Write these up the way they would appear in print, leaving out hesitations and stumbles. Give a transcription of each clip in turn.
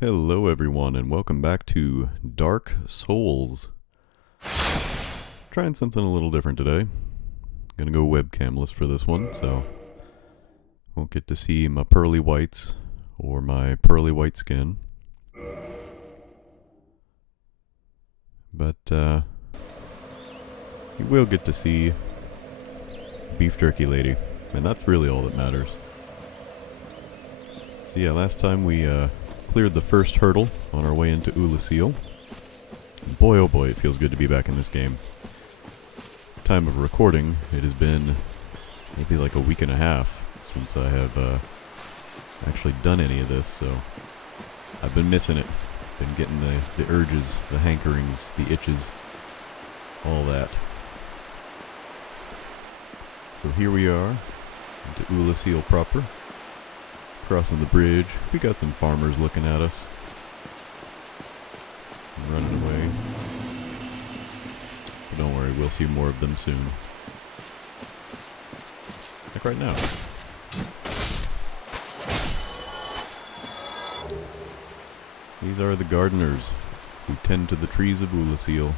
Hello everyone and welcome back to Dark Souls. Trying something a little different today. Gonna go webcamless for this one, so won't get to see my pearly whites or my pearly white skin. But you will get to see Beef Jerky Lady, and that's really all that matters. So yeah, last time we cleared the first hurdle on our way into Oolacile. And boy oh boy, it feels good to be back in this game. Time of recording, it has been maybe like a week and a half since I have actually done any of this, so I've been missing it. Been getting the urges, the hankerings, the itches, all that. So here we are, into Oolacile proper. Crossing the bridge. We got some farmers looking at us. And running away. But don't worry, we'll see more of them soon. Like right now. These are the gardeners who tend to the trees of Oolacile.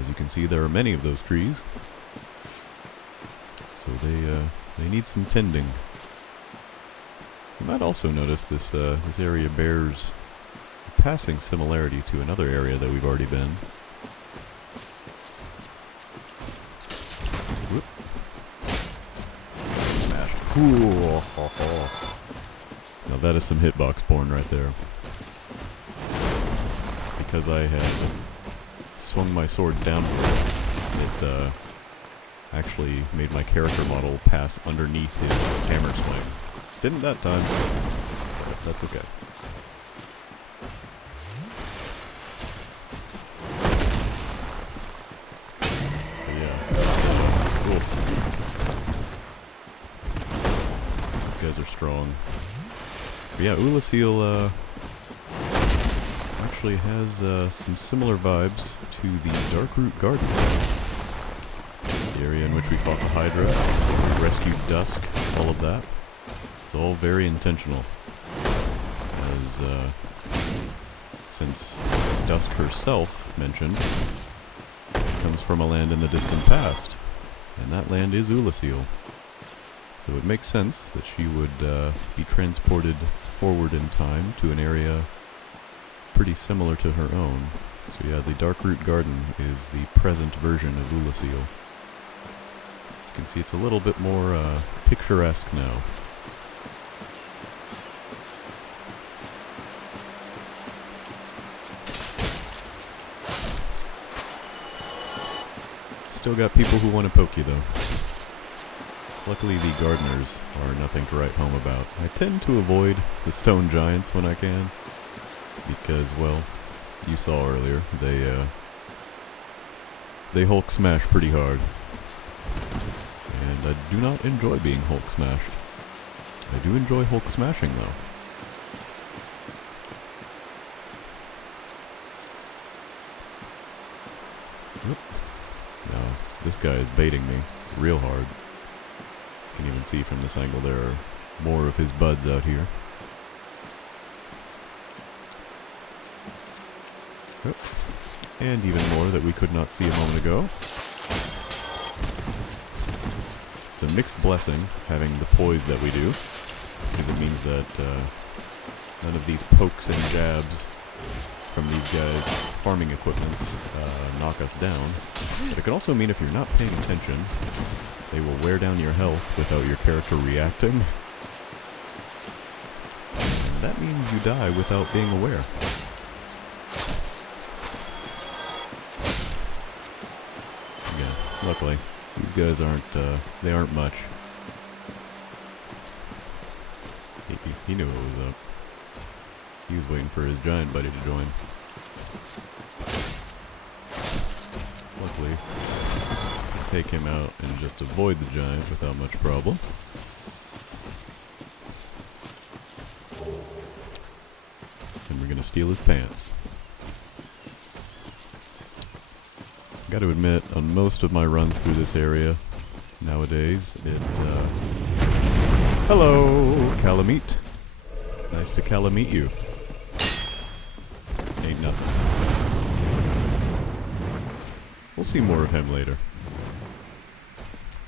As you can see, there are many of those trees. So they need some tending. You might also notice this area bears a passing similarity to another area that we've already been. Whoop. Smash. Cool. Now that is some hitbox porn right there. Because I had swung my sword downward, it actually made my character model pass underneath his hammer swing. Didn't that time, but that's okay. But yeah, cool. These guys are strong. But yeah, Oolacile actually has some similar vibes to the Darkroot Garden. The area in which we fought the Hydra, we rescued Dusk, all of that. It's all very intentional, as since Dusk herself mentioned, comes from a land in the distant past, and that land is Oolacile. So it makes sense that she would be transported forward in time to an area pretty similar to her own. So yeah, the Darkroot Garden is the present version of Oolacile. You can see it's a little bit more picturesque now. Still got people who want to poke you though. Luckily the gardeners are nothing to write home about. I tend to avoid the stone giants when I can, because, well, you saw earlier, they Hulk smash pretty hard. And I do not enjoy being Hulk smashed. I do enjoy Hulk smashing though. Oop. No, this guy is baiting me real hard. You can even see from this angle there are more of his buds out here. Oop. And even more that we could not see a moment ago. It's a mixed blessing having the poise that we do, because it means that none of these pokes and jabs from these guys' farming equipments knock us down. But it can also mean if you're not paying attention, they will wear down your health without your character reacting. And that means you die without being aware. Yeah, luckily, these guys they aren't much. He knew what was up. He was waiting for his giant buddy to join. Luckily, I could take him out and just avoid the giant without much problem. And we're gonna steal his pants. Gotta admit, on most of my runs through this area nowadays, hello, Calamite. Nice to Calamite you. nothing. We'll see more of him later.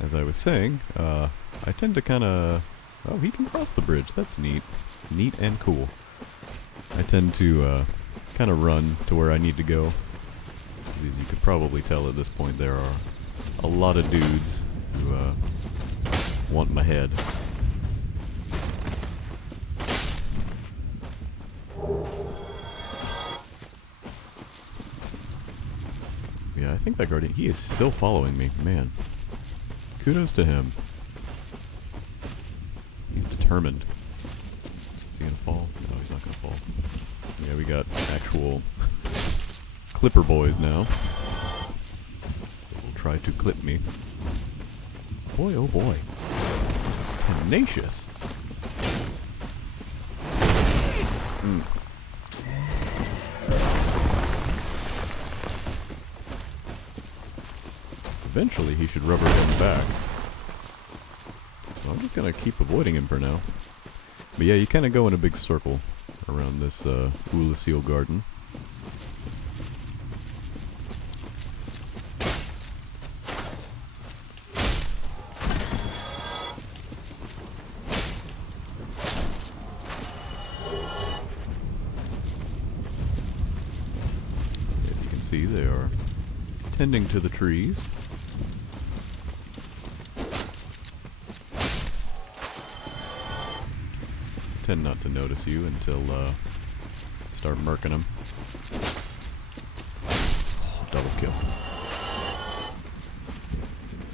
As I was saying, I tend to kind of... Oh, he can cross the bridge. That's neat. Neat and cool. I tend to kind of run to where I need to go. As you could probably tell at this point, there are a lot of dudes who want my head. Yeah, I think that guardian, he is still following me. Man, kudos to him. He's determined. Is he gonna fall? No, he's not gonna fall. Yeah, we got actual clipper boys now. They will try to clip me. Boy, oh boy. Tenacious. Eventually he should rubber band back. So I'm just gonna keep avoiding him for now. But yeah, you kind of go in a big circle around this Oolacile garden. As you can see, they are tending to the trees. Tend not to notice you until start murking them. Double kill.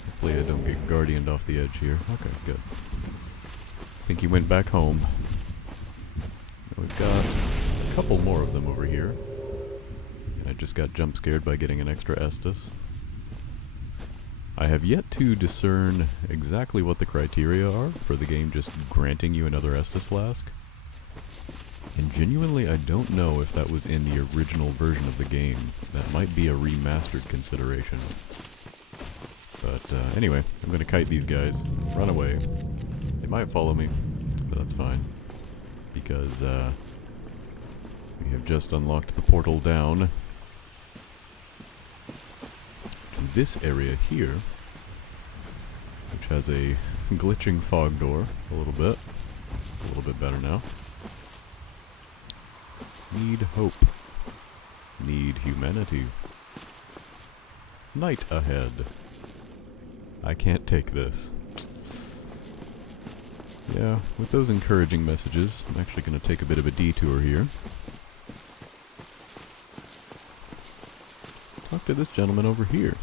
Hopefully I don't get guardianed off the edge here. Okay, good. I think he went back home. We've got a couple more of them over here. And I just got jump scared by getting an extra Estus. I have yet to discern exactly what the criteria are for the game just granting you another Estus Flask. And genuinely, I don't know if that was in the original version of the game. That might be a remastered consideration. But anyway, I'm going to kite these guys. Run away. They might follow me, but that's fine. Because we have just unlocked the portal down this area here, which has a glitching fog door a little bit better now. Need hope. Need humanity. Night ahead. I can't take this. Yeah, with those encouraging messages, I'm actually going to take a bit of a detour here. Talk to this gentleman over here.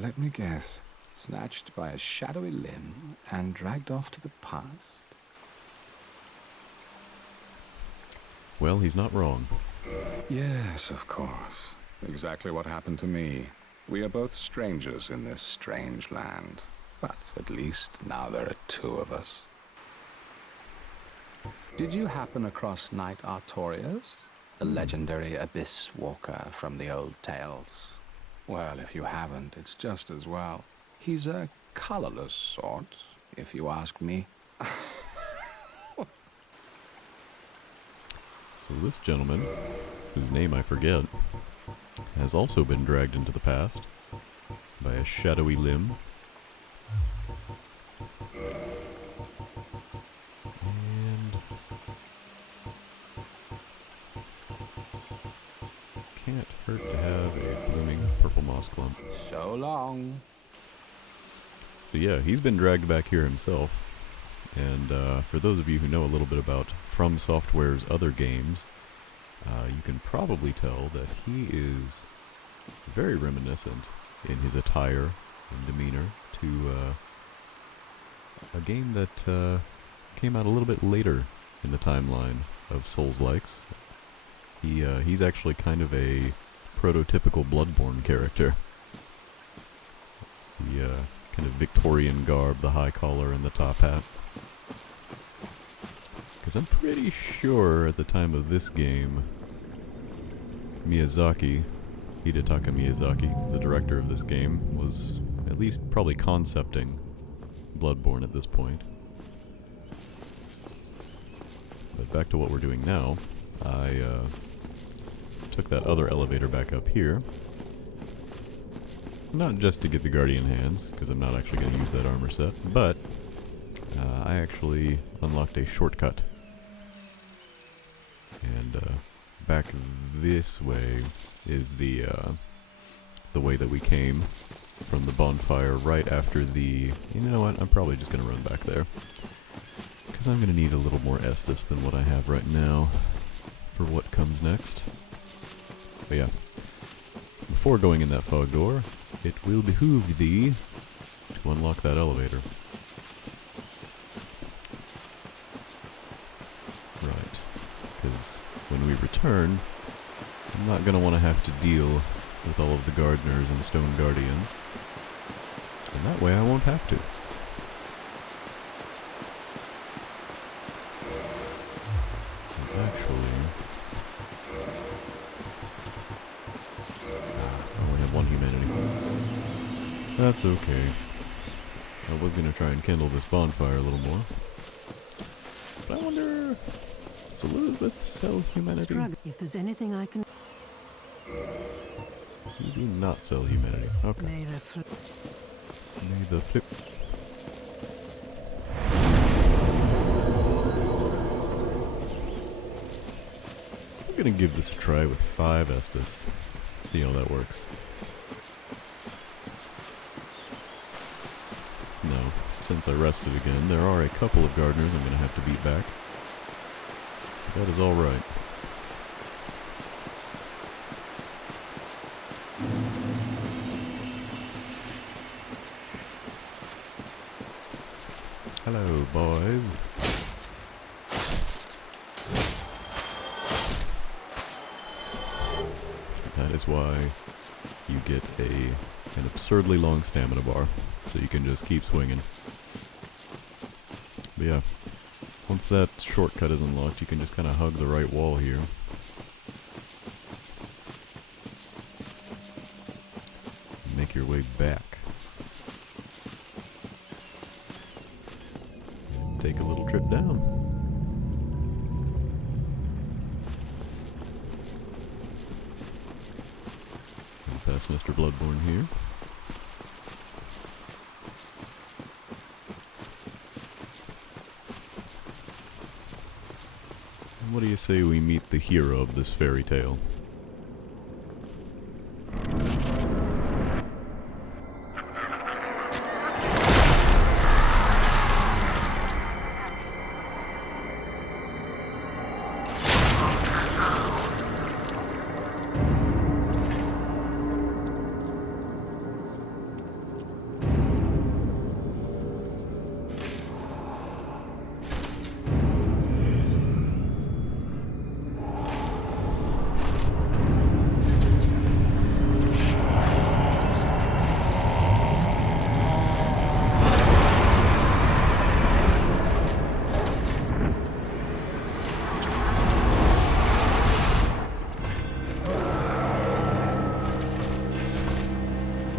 Let me guess. Snatched by a shadowy limb and dragged off to the past? Well, he's not wrong. Yes, of course. Exactly what happened to me. We are both strangers in this strange land. But at least now there are two of us. Did you happen across Knight Artorias? The legendary abyss walker from the old tales? Well, if you haven't, it's just as well. He's a colorless sort, if you ask me. So this gentleman, whose name I forget, has also been dragged into the past by a shadowy limb. And can't hurt to have a blooming purple moss clump. So long. So yeah, he's been dragged back here himself. And for those of you who know a little bit about From Software's other games, you can probably tell that he is very reminiscent in his attire and demeanor to a game that came out a little bit later in the timeline of Souls-likes. He's actually kind of a prototypical Bloodborne character. The kind of Victorian garb, the high collar and the top hat. Because I'm pretty sure at the time of this game, Miyazaki, Hidetaka Miyazaki, the director of this game, was at least probably concepting Bloodborne at this point. But back to what we're doing now. I took that other elevator back up here. Not just to get the Guardian Hands, because I'm not actually going to use that armor set, but I actually unlocked a shortcut. And back this way is the way that we came from the bonfire right after the... You know what, I'm probably just going to run back there. Because I'm going to need a little more Estus than what I have right now for what comes next. But yeah, before going in that fog door, it will behoove thee to unlock that elevator. Right, because when we return, I'm not going to want to have to deal with all of the gardeners and stone guardians, and that way I won't have to. And actually, I only have one humanity. That's okay. I was going to try and kindle this bonfire a little more. But I wonder... Does Elizabeth sell humanity? If there's anything I can... You do not sell humanity. Okay. May the flip. May the flip. I'm gonna give this a try with 5 Estus. See how that works. No, since I rested again, there are a couple of gardeners I'm gonna have to beat back. That is alright. Hello, boys. That is why you get an absurdly long stamina bar, so you can just keep swinging. But yeah, once that shortcut is unlocked, you can just kind of hug the right wall here. Make your way back. And take a little trip down. And past Mr. Bloodborne here. And what do you say we meet the hero of this fairy tale?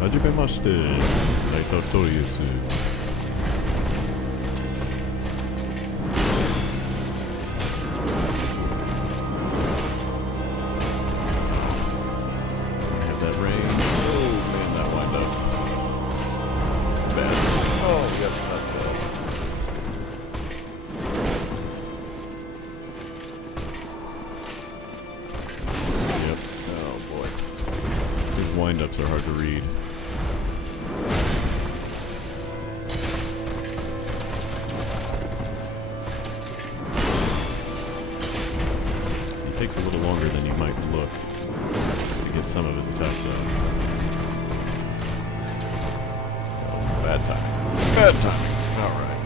Hajimemashite, Naito Toriusu. Have that rain. Oh man, that wind up. It's bad. Oh, yep, that's bad. Yep. Oh boy. These wind-ups are hard to read. It takes a little longer than you might look to get some of his attacks out. Oh, bad timing. Bad timing. Alright.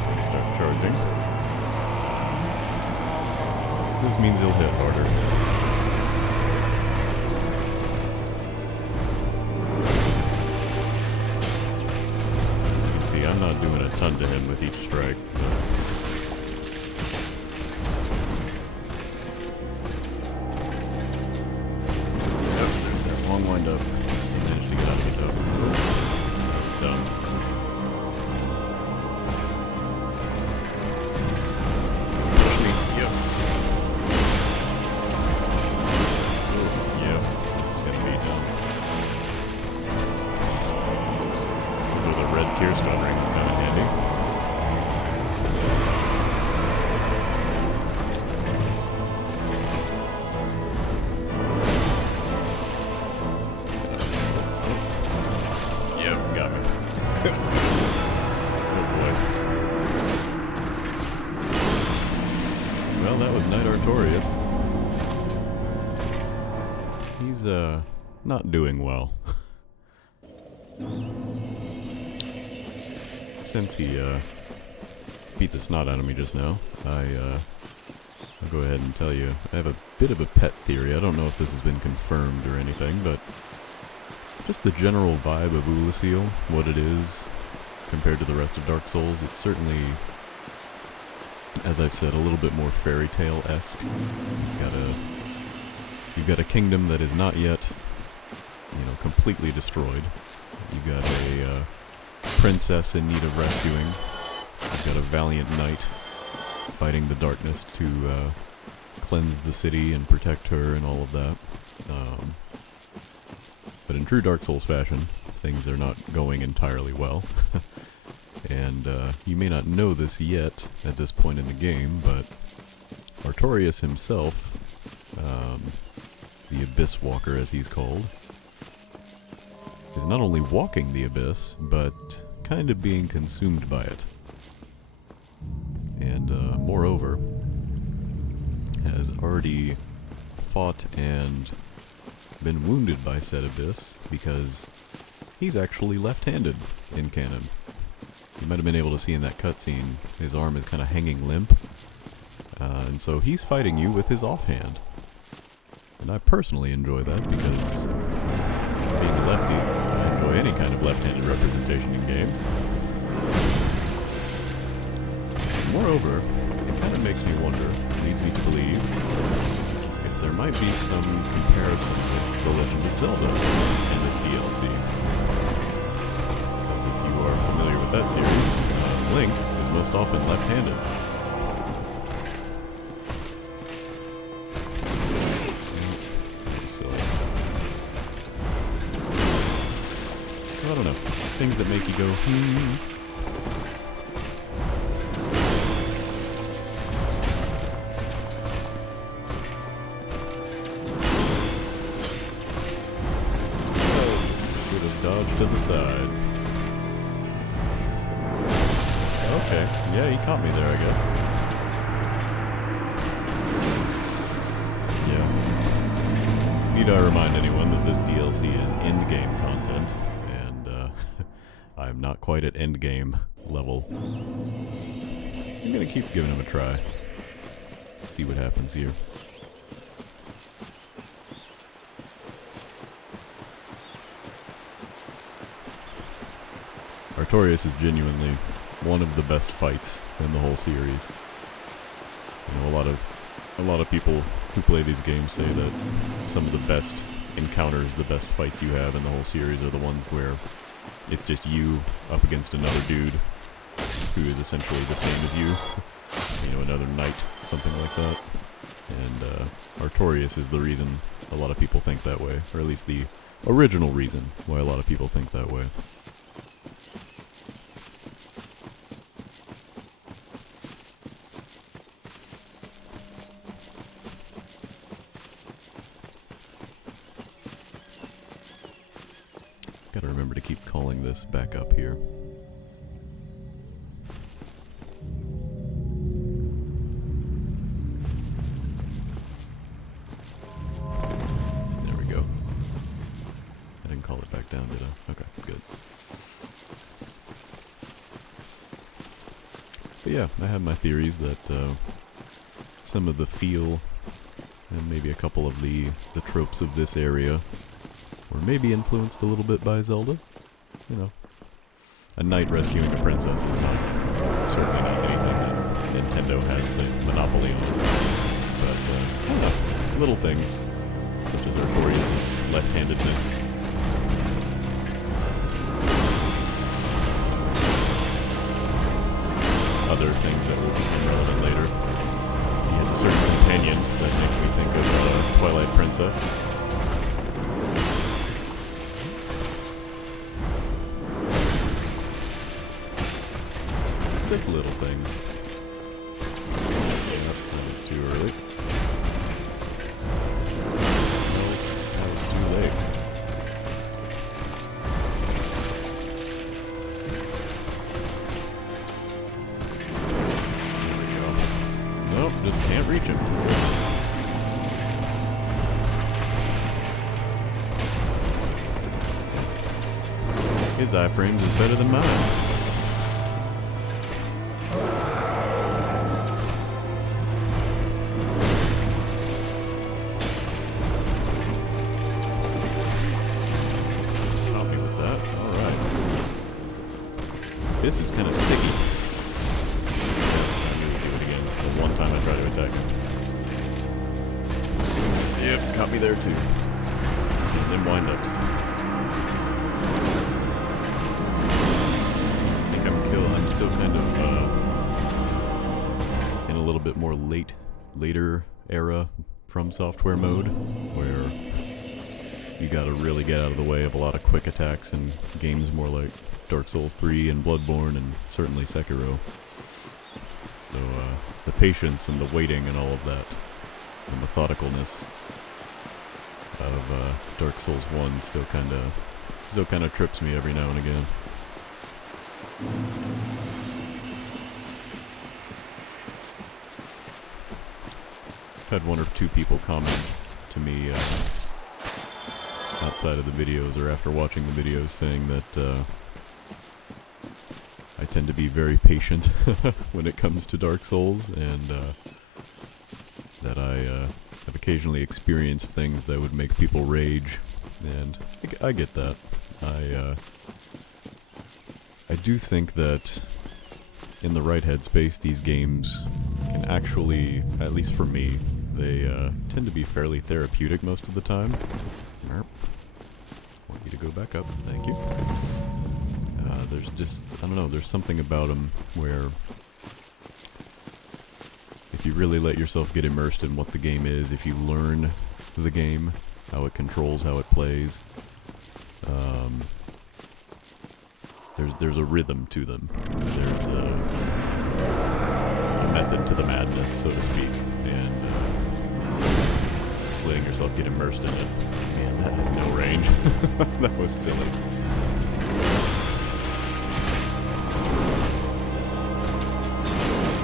So start charging. This means he'll hit harder. See, I'm not doing a ton to him with each strike. So. Yep, there's that long wind up. Still managed to get out of the top. Done. Tearstone ring is kind of handy. Yep, got me. Oh boy. Well, that was Knight Artorias. He's, not doing well. Since he, beat the snot out of me just now, I'll go ahead and tell you, I have a bit of a pet theory. I don't know if this has been confirmed or anything, but just the general vibe of Oolacile, what it is compared to the rest of Dark Souls, it's certainly, as I've said, a little bit more fairy tale-esque. You've got a kingdom that is not yet, completely destroyed. You've got a princess in need of rescuing. You've got a valiant knight fighting the darkness to cleanse the city and protect her and all of that. But in true Dark Souls fashion, things are not going entirely well. And you may not know this yet at this point in the game, but Artorias himself, the Abyss Walker as he's called, is not only walking the Abyss, but kind of being consumed by it. And moreover, has already fought and been wounded by said Abyss because he's actually left-handed in canon. You might have been able to see in that cutscene, his arm is kind of hanging limp. And so he's fighting you with his offhand. And I personally enjoy that because, being a lefty, I enjoy any kind of left-handed representation in games. Moreover, it kind of makes me wonder, leads me to believe, if there might be some comparison with The Legend of Zelda in this DLC. Because if you are familiar with that series, Link is most often left-handed. I don't know. Things that make you go, Should have dodged to the side. Okay. Yeah, he caught me there, I guess. Yeah. Need I remind anyone that this DLC is endgame content. I'm not quite at endgame level. I'm gonna keep giving him a try. See what happens here. Artorias is genuinely one of the best fights in the whole series. A lot of people who play these games say that some of the best encounters, the best fights you have in the whole series are the ones where it's just you up against another dude who is essentially the same as you. Another knight, something like that. And Artorias is the reason a lot of people think that way, or at least the original reason why a lot of people think that way. Gotta remember to keep calling this back up here. There we go. I didn't call it back down, did I? Okay, good. But yeah, I have my theories that some of the feel and maybe a couple of the tropes of this area or maybe influenced a little bit by Zelda. A knight rescuing a princess is certainly not anything that Nintendo has the monopoly on. But, little things, such as Artorias' left-handedness. Other things that will become relevant later. He has a certain companion that makes me think of Twilight Princess. Just little things. Yep, that was too early. Nope, that was too late. There we go. Nope, just can't reach him. His iframes is better than mine. Copy with that. Alright. This is kind of sticky. I knew we'd do it again. The one time I try to attack him. Yep, caught me there too. And then wind-ups. I'm still kind of in a little bit more later era From Software mode, where you gotta really get out of the way of a lot of quick attacks in games more like Dark Souls 3 and Bloodborne and certainly Sekiro. So the patience and the waiting and all of that, the methodicalness of Dark Souls 1 still kind of trips me every now and again. I've had one or two people comment to me outside of the videos or after watching the videos saying that I tend to be very patient when it comes to Dark Souls, and that I have occasionally experienced things that would make people rage, and I get that. I do think that in the right headspace, these games can actually, at least for me, they tend to be fairly therapeutic most of the time. Nerp. Want you to go back up, thank you. There's just, I don't know, there's something about them where if you really let yourself get immersed in what the game is, if you learn the game, how it controls, how it plays, there's a rhythm to them. There's a method to the madness, so to speak, and just letting yourself get immersed in it. Man, that has no range. That was silly.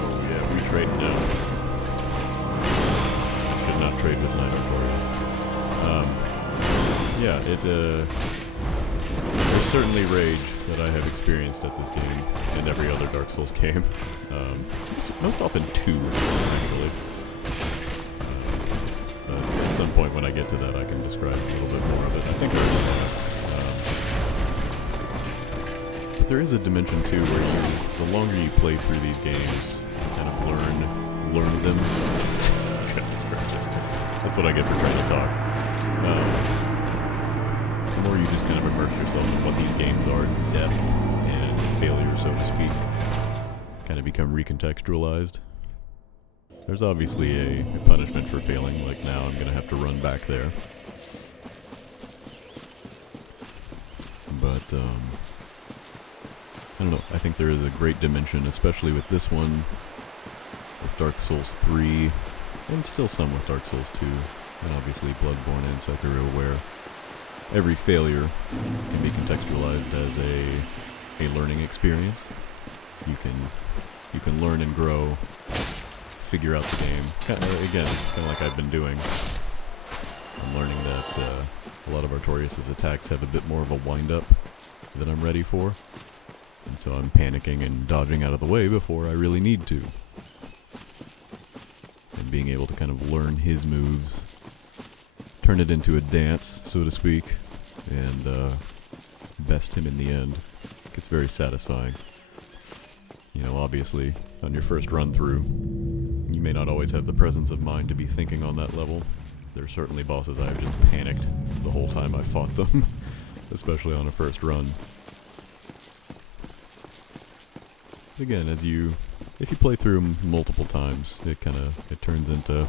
Oh yeah, we trade now. Could not trade with Night Artorias. Yeah, there's certainly rage that I have experienced at this game and every other Dark Souls game. Most often two, actually. But at some point when I get to that, I can describe a little bit more of it. I think I already have. But there is a dimension too where the longer you play through these games, you kind of learn them. Goodness gracious. That's what I get for trying to talk. The more you just kind of immerse yourself in what these games are, death and failure, so to speak, kind of become recontextualized. There's obviously a punishment for failing, like now I'm going to have to run back there. But, I don't know, I think there is a great dimension, especially with this one, with Dark Souls 3, and still some with Dark Souls 2, and obviously Bloodborne and Sekiro, where every failure can be contextualized as a learning experience. You can learn and grow, figure out the game. Kind of like I've been doing. I'm learning that a lot of Artorias' attacks have a bit more of a wind-up than I'm ready for. And so I'm panicking and dodging out of the way before I really need to. And being able to kind of learn his moves, turn it into a dance, so to speak, and best him in the end. It's very satisfying. You know, obviously, on your first run-through, you may not always have the presence of mind to be thinking on that level. There are certainly bosses I have just panicked the whole time I fought them, especially on a first run. But again, if you play through them multiple times, it turns into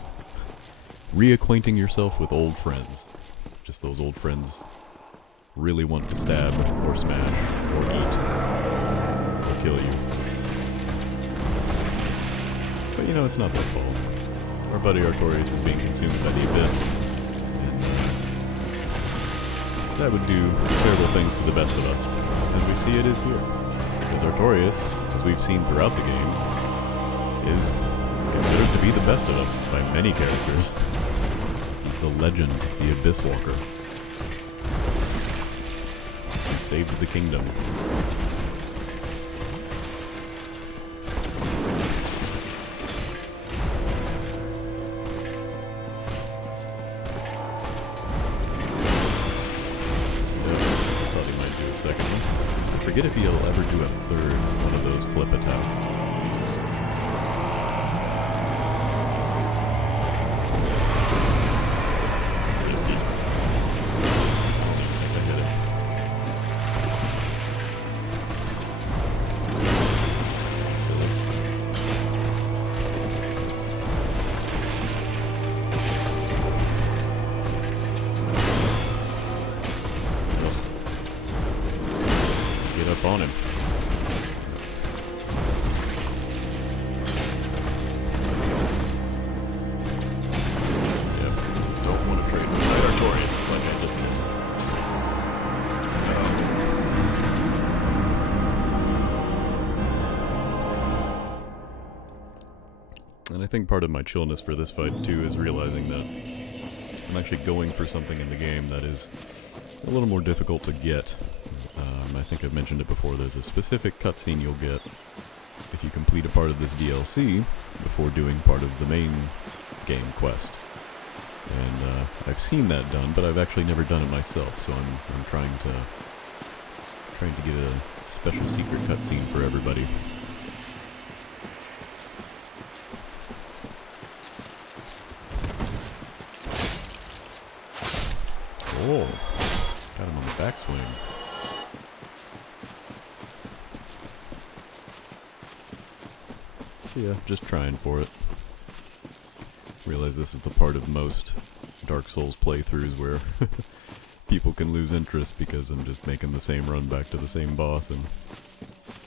reacquainting yourself with old friends. Just those old friends really want to stab, or smash, or eat, or kill you. know, it's not their fault. Our buddy Artorias is being consumed by the Abyss, and that would do terrible things to the best of us, as we see it is here. Because Artorias, as we've seen throughout the game, is considered to be the best of us by many characters. He's the legend, the Abyss Walker, who saved the kingdom. I forget if he'll ever do a third one of those flip attacks. Risky. I don't even think I hit it. Silly. Get up on him. Yep. Don't want to trade with Knight Artorias like I just did. And I think part of my chillness for this fight too is realizing that I'm actually going for something in the game that is a little more difficult to get. I think I've mentioned it before, there's a specific cutscene you'll get if you complete a part of this DLC before doing part of the main game quest. And I've seen that done, but I've actually never done it myself, so I'm trying to get a special secret cutscene for everybody. Oh, got him on the backswing. Yeah, just trying for it. Realize this is the part of most Dark Souls playthroughs where people can lose interest because I'm just making the same run back to the same boss and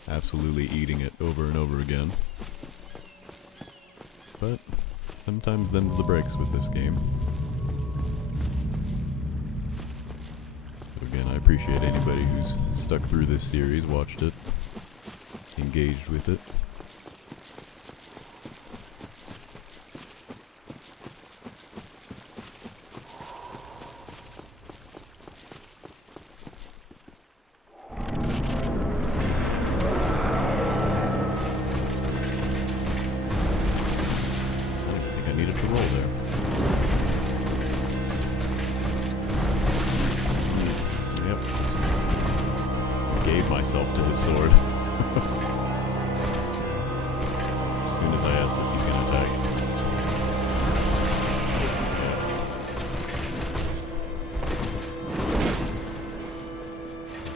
absolutely eating it over and over again. But sometimes them's the breaks with this game. So again, I appreciate anybody who's stuck through this series, watched it, engaged with it. I needed to roll there. Yep. Gave myself to his sword. As soon as I asked us, he's gonna attack.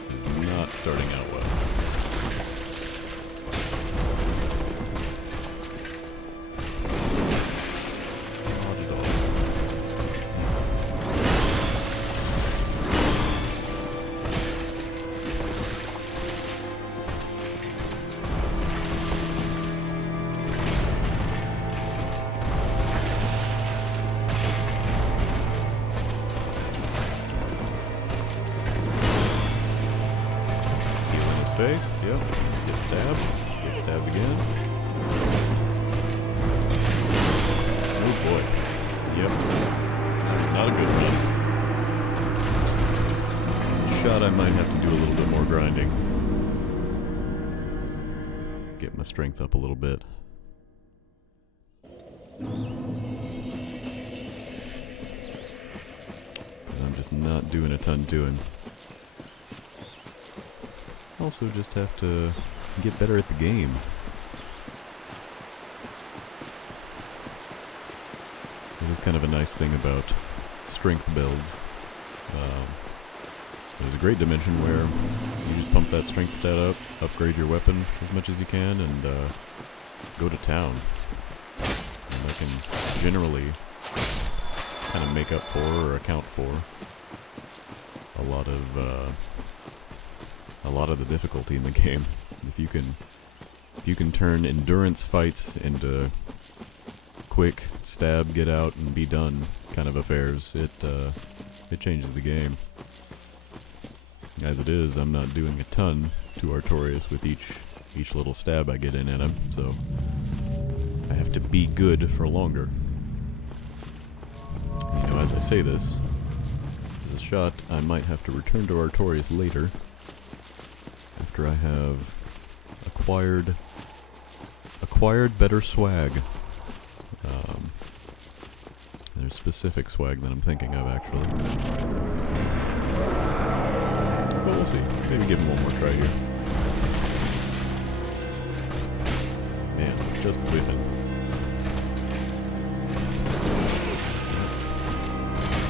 This is not starting out well. Face, yep. Get stabbed. Get stabbed again. Oh boy. Yep. Not a good run. Shot I might have to do a little bit more grinding. Get my strength up a little bit. I'm just not doing a ton to him. Also just have to get better at the game. It is kind of a nice thing about strength builds. There's a great dimension where you just pump that strength stat up, upgrade your weapon as much as you can, and go to town. And that can generally kind of make up for or account for a lot of the difficulty in the game. If you can turn endurance fights into quick stab, get out, and be done kind of affairs. It changes the game. As it is, I'm not doing a ton to Artorias with each little stab I get in at him, so I have to be good for longer. You know, as I say this, there's a shot I might have to return to Artorias later, after I have acquired better swag. There's specific swag that I'm thinking of, actually. But we'll see. Maybe give him one more try here. Man, just whiffing.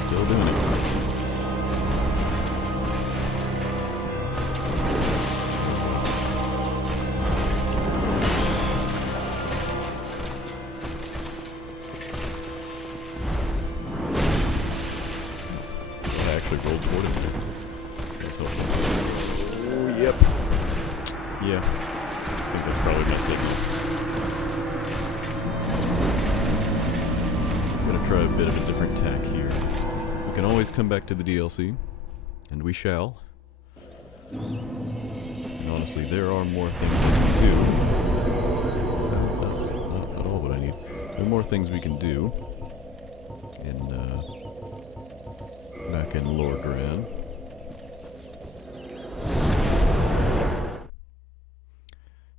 Still doing it. I actually rolled toward him there. That's helpful. Oh, yep. Yeah. I think that's probably my signal. I'm gonna try a bit of a different tack here. We can always come back to the DLC, and we shall. And honestly, there are more things we can do. That's not at all what I need. There are more things we can do back in Lorgran.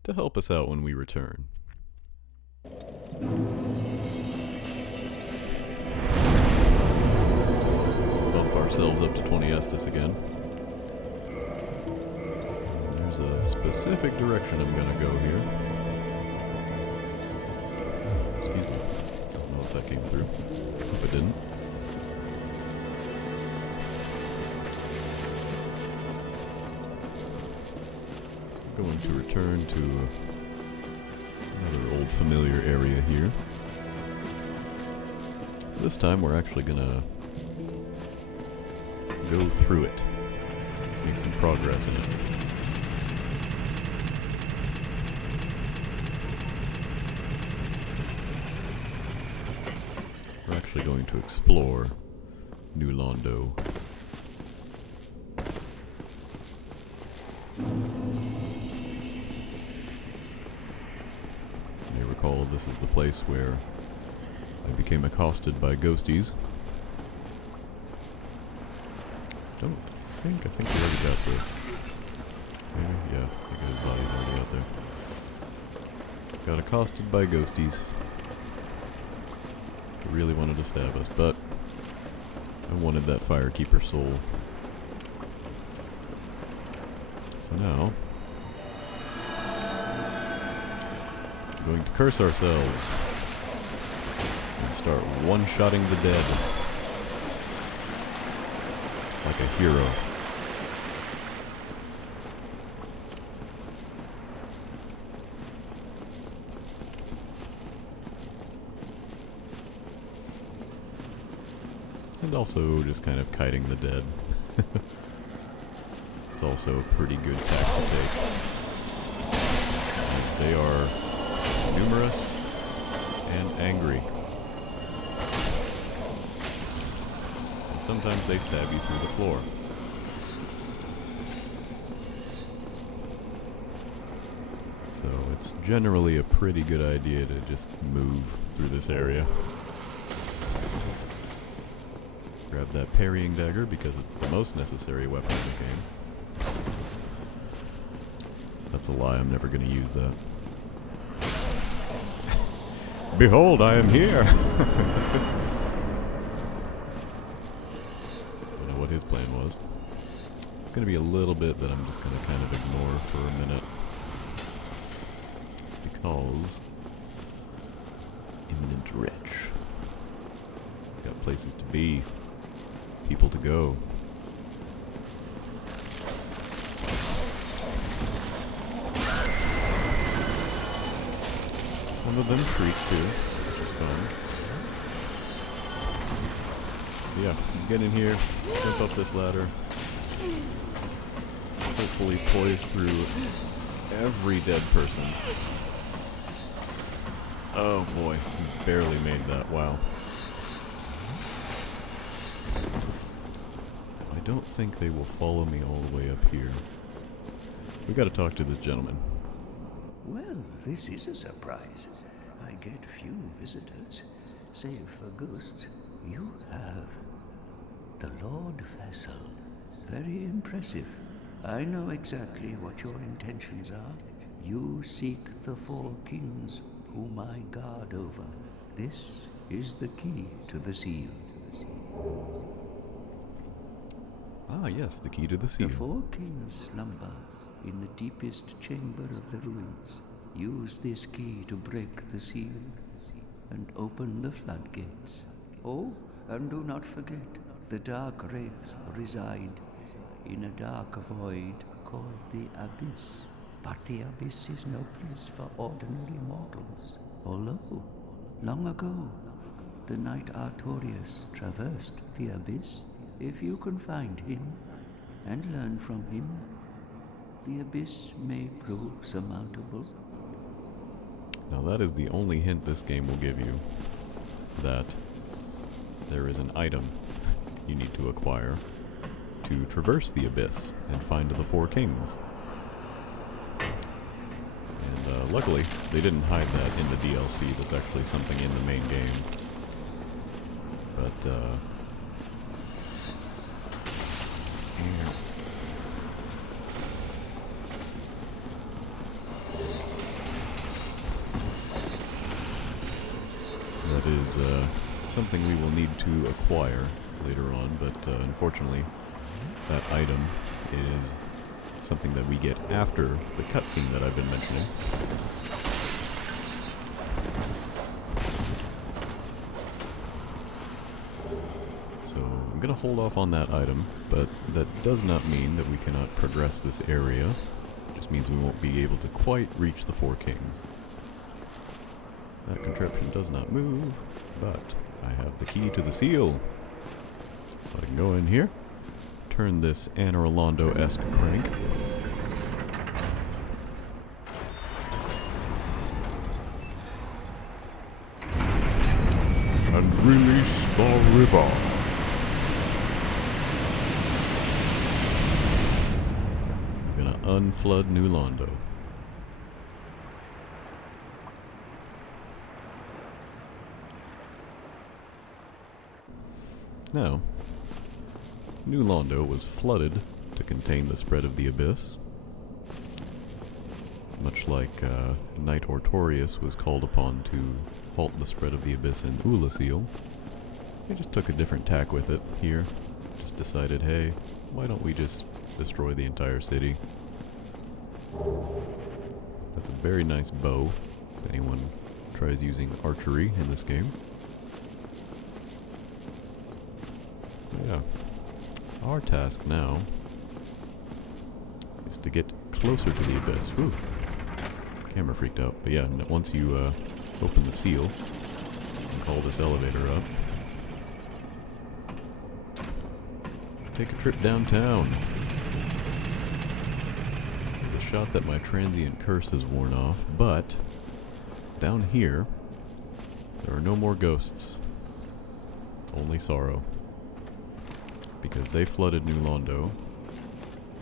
To help us out when we return. Bump ourselves up to 20 Estus again. And there's a specific direction I'm gonna go here. Excuse me. I don't know if that came through. Hope it didn't. Going to return to another old familiar area here. This time we're actually gonna go through it, make some progress in it. We're actually going to explore New Londo. This is the place where I became accosted by ghosties. I think we already got this. Yeah, I think his body's already out there. Got accosted by ghosties. They really wanted to stab us, but I wanted that Firekeeper soul. So now going to curse ourselves and start one-shotting the dead like a hero. And also just kind of kiting the dead. It's also a pretty good tack to take, as they are numerous and angry. And sometimes they stab you through the floor. So it's generally a pretty good idea to just move through this area. Grab that parrying dagger because it's the most necessary weapon in the game. That's a lie, I'm never going to use that. Behold, I am here! I don't know what his plan was. It's going to be a little bit that I'm just going to kind of ignore for a minute. Because imminent wretch. Got places to be. People to go. Some of them creep too, which is fun. Yeah, get in here, jump up this ladder. Hopefully poise through every dead person. Oh boy, he barely made that, wow. I don't think they will follow me all the way up here. We gotta talk to this gentleman. Well, this is a surprise. I get few visitors, save for ghosts. You have the Lord Vessel. Very impressive. I know exactly what your intentions are. You seek the four kings whom I guard over. This is the key to the seal. Ah, yes, the key to the seal. The four kings slumber in the deepest chamber of the ruins. Use this key to break the seal and open the floodgates. Oh, and do not forget, the dark wraiths reside in a dark void called the Abyss. But the Abyss is no place for ordinary mortals. Although, long ago, the knight Artorius traversed the Abyss. If you can find him and learn from him, the Abyss may prove surmountable. Now that is the only hint this game will give you, that there is an item you need to acquire to traverse the Abyss and find the four kings. And luckily, they didn't hide that in the DLCs. It's actually something in the main game. But, that is something we will need to acquire later on, but unfortunately that item is something that we get after the cutscene that I've been mentioning. So I'm going to hold off on that item, but that does not mean that we cannot progress this area. It just means we won't be able to quite reach the four kings. That contraption does not move, but I have the key to the seal. So I can go in here, turn this Anne Orlando-esque crank. And release the river. We're gonna unflood New Londo. Now, New Londo was flooded to contain the spread of the Abyss. Much like Knight Artorius was called upon to halt the spread of the Abyss in Oolacile. They just took a different tack with it here. Just decided, hey, why don't we just destroy the entire city? That's a very nice bow, if anyone tries using archery in this game. Yeah. Our task now is to get closer to the Abyss. Whew. Camera freaked out. But yeah, once you open the seal, you can call this elevator up. Take a trip downtown. There's a shot that my transient curse has worn off, but down here, there are no more ghosts. Only sorrow. Because they flooded New Londo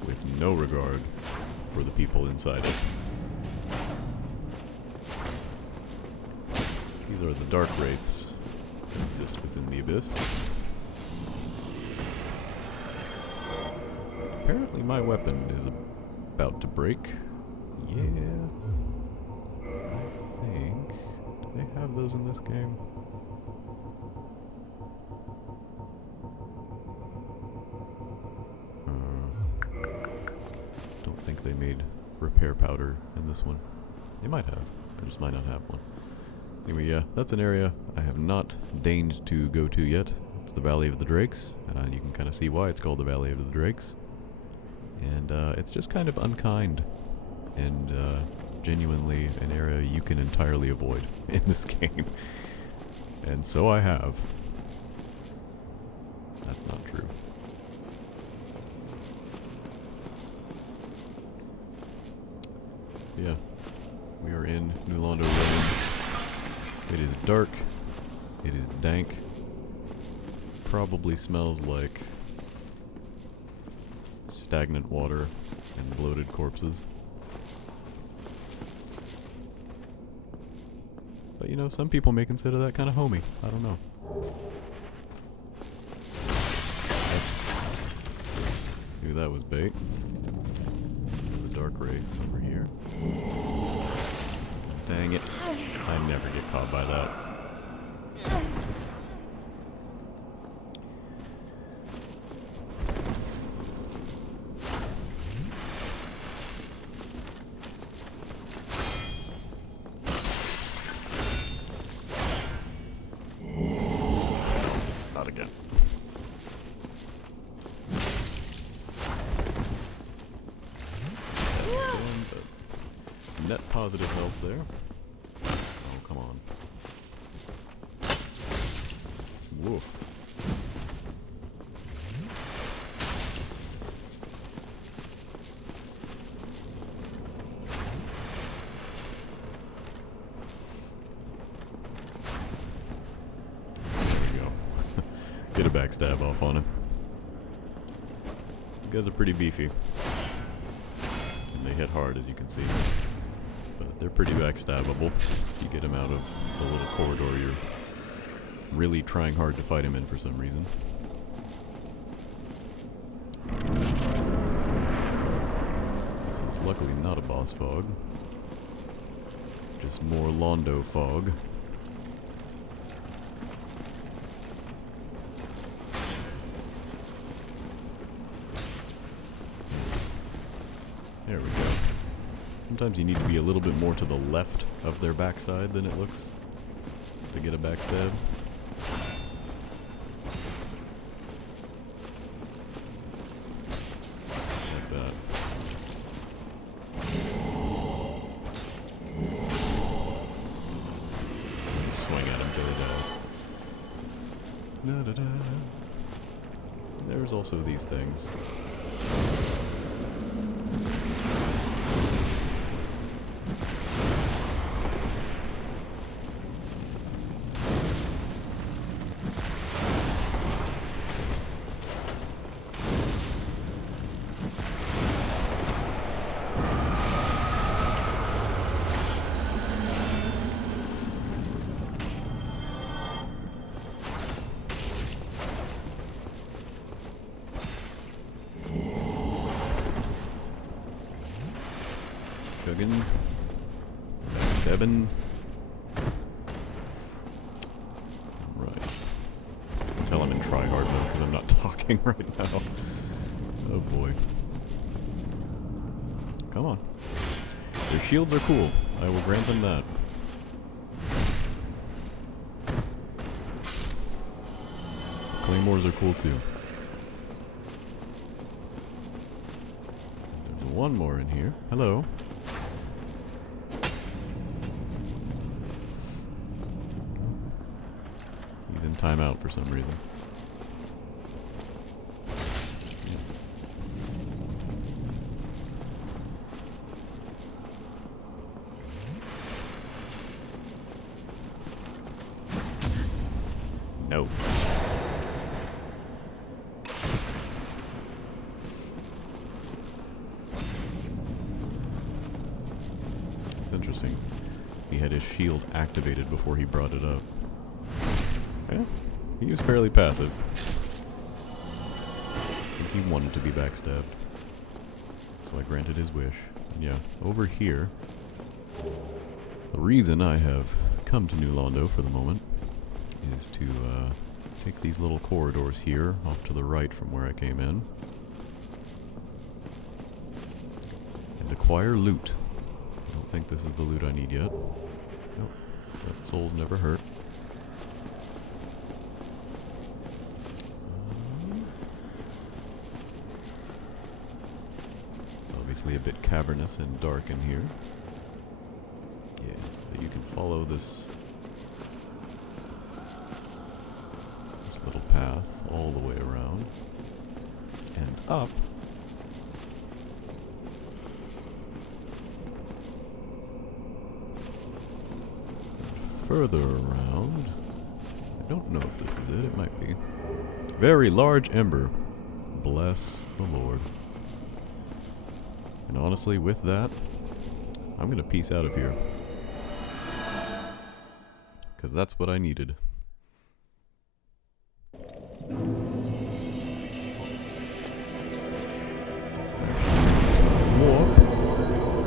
with no regard for the people inside it. These are the dark wraiths that exist within the Abyss. Apparently my weapon is about to break. Yeah. I think... do they have those in this game? Don't think they made repair powder in this one. They might have. I just might not have one. Anyway, yeah, that's an area I have not deigned to go to yet. It's the Valley of the Drakes. You can kind of see why it's called the Valley of the Drakes. And it's just kind of unkind and genuinely an area you can entirely avoid in this game. And so I have. That's not true. Yeah, we are in New Londo Road. It is dark. It is dank. Probably smells like stagnant water and bloated corpses. But you know, some people may consider that kind of homey. I don't know. Maybe that was bait. There's a dark wraith over here. Dang it. I never get caught by that. Not again. Net positive health there. Oh, come on. Woof. There we go. Get a backstab off on him. You guys are pretty beefy. And they hit hard, as you can see. But they're pretty backstabbable. If you get him out of the little corridor you're really trying hard to fight him in for some reason. This is luckily not a boss fog. Just more Londo fog. There we go. Sometimes you need to be a little bit more to the left of their backside than it looks to get a backstab. Like that. You swing at him till he dies. Da-da-da. There's also these things. Chuggin. Backstabbing. Right. Tell him in try hard mode because I'm not talking right now. Oh boy. Come on. Their shields are cool. I will grant them that. Claymores are cool too. There's one more in here. Hello. He's in timeout for some reason. No. It's interesting. He had his shield activated before he brought it up. Yeah, he was fairly passive. I think he wanted to be backstabbed. So I granted his wish. And yeah, over here, the reason I have come to New Londo for the moment is to take these little corridors here off to the right from where I came in and acquire loot. I don't think this is the loot I need yet. Nope, that soul's never hurt. It's obviously a bit cavernous and dark in here. Yes, but you can follow this little path all the way around and up further around. I don't know if this is it. It might be. Very large ember. Bless the Lord. And honestly, with that, I'm gonna peace out of here. Because that's what I needed. Warp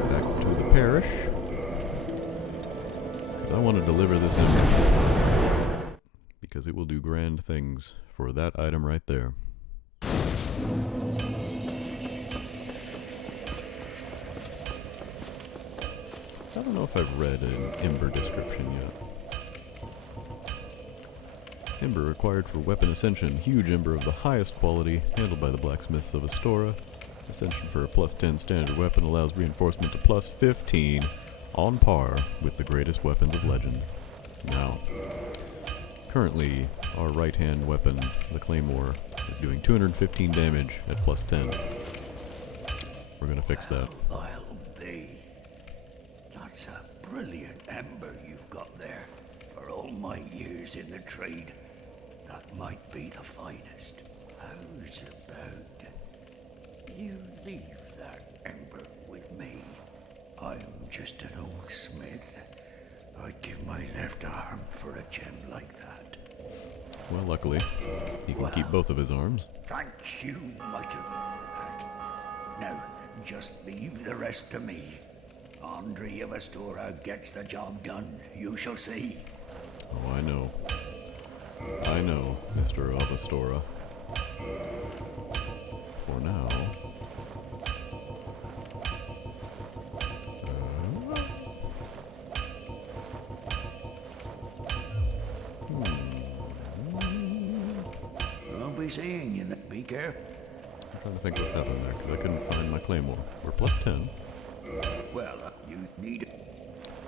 back to the parish. Because I want to deliver this ember. Because it will do grand things for that item right there. I don't know if I've read an ember description yet. Ember required for weapon ascension. Huge ember of the highest quality, handled by the blacksmiths of Astora. Ascension for a +10 standard weapon allows reinforcement to +15, on par with the greatest weapons of legend. Now, currently, our right-hand weapon, the Claymore, is doing 215 damage at +10. We're gonna fix that. I'll be. That's a brilliant ember you've got there. For all my years in the trade, that might be the finest. How's about you leave that ember with me? I'm just an old smith. I'd give my left arm for a gem like that. Well, luckily, he can keep both of his arms. Thank you mightily for that. Now, just leave the rest to me. Andre of Astora gets the job done. You shall see. Oh, I know. I know, Mr. Avastora. For now... I'll be seeing you then. Be careful. I'm trying to think what's happened there, because I couldn't find my Claymore. We're +10. Well, you need it.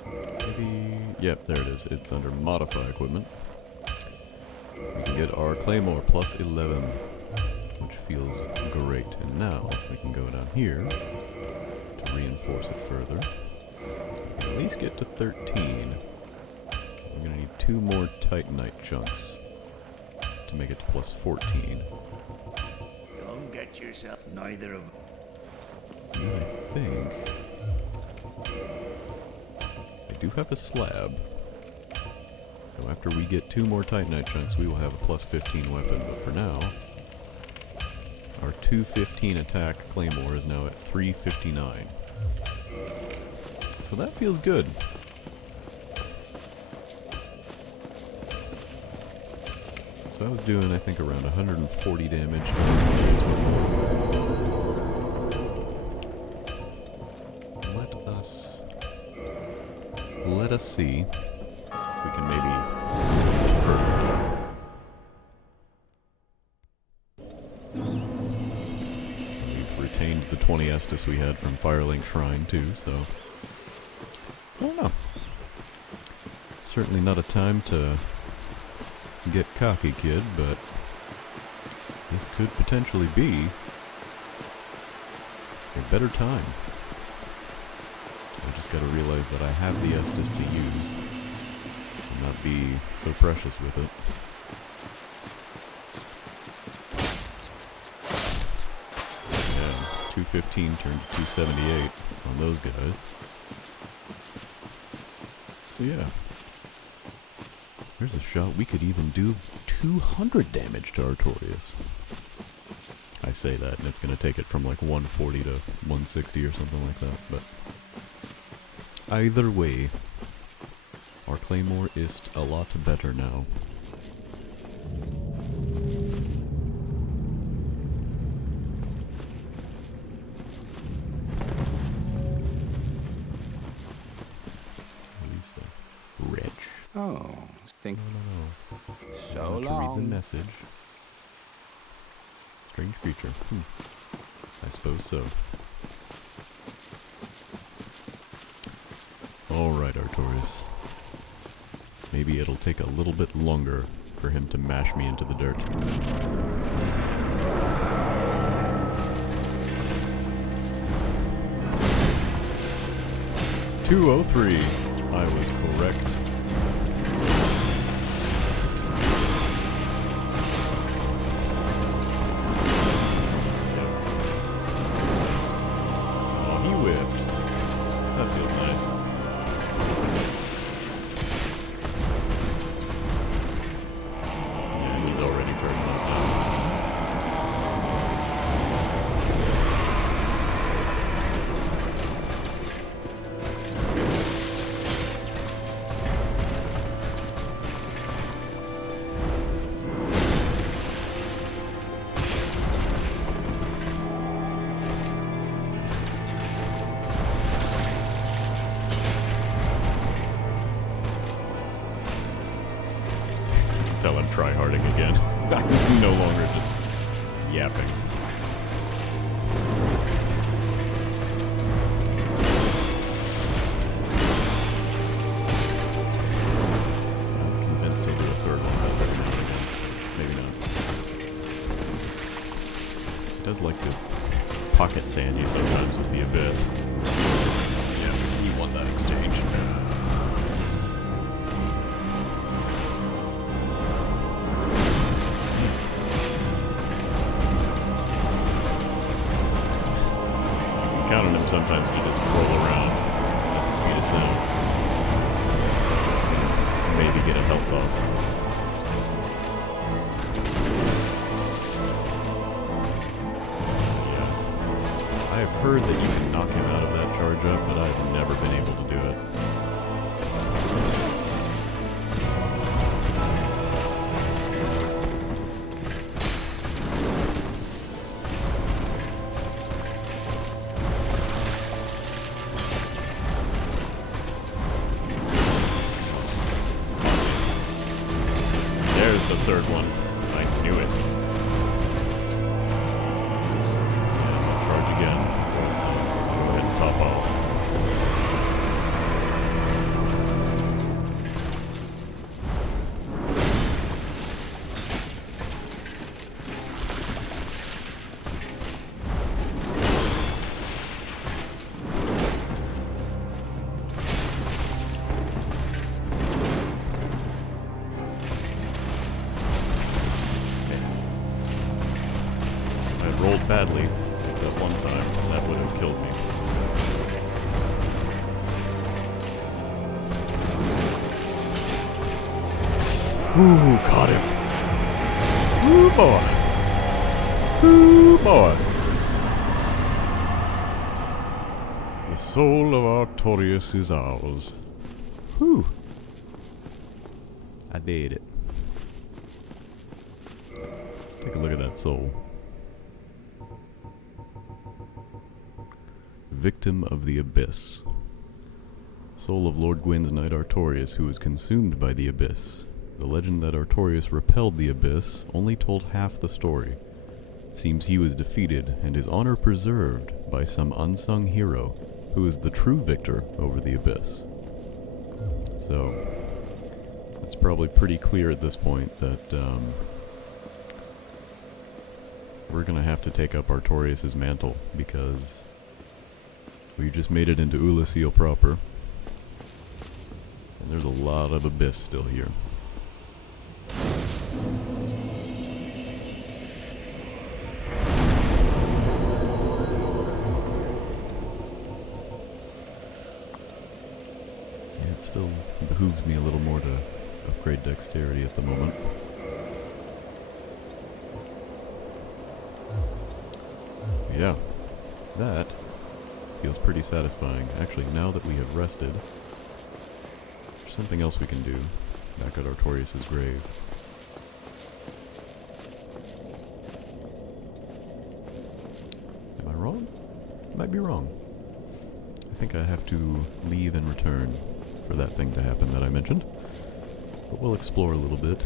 Maybe... Yep, there it is. It's under Modify Equipment. We can get our Claymore +11, which feels great. And now, we can go down here to reinforce it further. We can at least get to 13. We're going to need 2 more Titanite chunks to make it to +14. Don't get yourself neither of... And I think... I do have a slab. So after we get 2 more Titanite chunks, we will have a +15 weapon. But for now, our 215 attack Claymore is now at 359. So that feels good. So I was doing, I think, around 140 damage. Let us see if we can maybe further. We've retained the 20 Estus we had from Firelink Shrine too, so I don't know. Certainly not a time to get cocky, kid, but this could potentially be a better time. I just gotta realize that I have the Estus to use and not be so precious with it. Yeah, 215 turned to 278 on those guys. So yeah. There's a shot we could even do 200 damage to Artorias. I say that and it's gonna take it from like 140 to 160 or something like that, but... Either way, our Claymore is a lot better now. Lisa. Rich. Oh, think No. so To read the long. message. Strange creature. I suppose so. Alright, Artorias. Maybe it'll take a little bit longer for him to mash me into the dirt. $203. I was correct. try-harding again. I'm no longer just yapping. I'm convinced he'll do a third one, but maybe not. He does like to pocket sand you sometimes with the Abyss. Yeah, he won that exchange. Count on him sometimes to just roll around at the speed of sound. Maybe get a health off. Yeah. I have heard that you can knock him out of that charge up, but I've never been able to do it. There's the third one. I knew it. And charge again. Go ahead and pop off. I rolled badly that one time, and that would have killed me. Ooh, caught him. Ooh, boy. Ooh, boy. The soul of Artorias is ours. Whew. I did it. Let's take a look at that soul. Victim of the Abyss. Soul of Lord Gwyn's knight Artorias, who was consumed by the Abyss. The legend that Artorias repelled the Abyss only told half the story. It seems he was defeated and his honor preserved by some unsung hero who is the true victor over the Abyss. So, it's probably pretty clear at this point that we're gonna have to take up Artorias' mantle, because we just made it into Ulasil proper, and there's a lot of Abyss still here. Yeah, it still behooves me a little more to upgrade dexterity at the moment. Yeah, that feels pretty satisfying. Actually, now that we have rested, there's something else we can do back at Artorias' grave. Am I wrong? Might be wrong. I think I have to leave and return for that thing to happen that I mentioned. But we'll explore a little bit.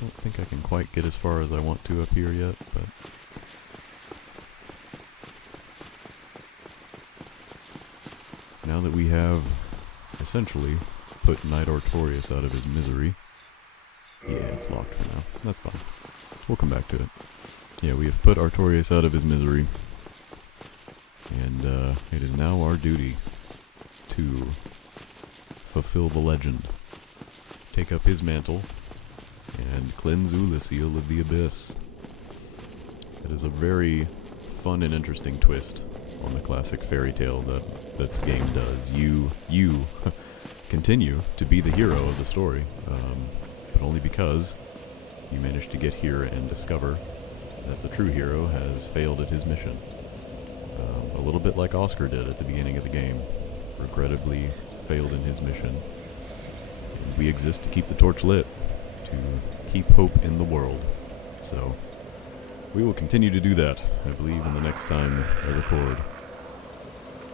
Don't think I can quite get as far as I want to up here yet, but now that we have essentially put Knight Artorias out of his misery. Yeah, it's locked for now. That's fine. We'll come back to it. Yeah, we have put Artorias out of his misery, and it is now our duty to fulfill the legend, take up his mantle, and cleanse Ulasil of the Abyss. It is a very fun and interesting twist on the classic fairy tale that this game does. You continue to be the hero of the story, but only because you managed to get here and discover that the true hero has failed at his mission. A little bit like Oscar did at the beginning of the game. Regrettably failed in his mission. And we exist to keep the torch lit, to keep hope in the world. So, we will continue to do that, I believe, in the next time I record.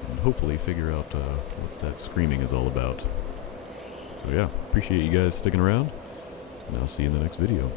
And hopefully figure out what that screaming is all about. So yeah, appreciate you guys sticking around, and I'll see you in the next video.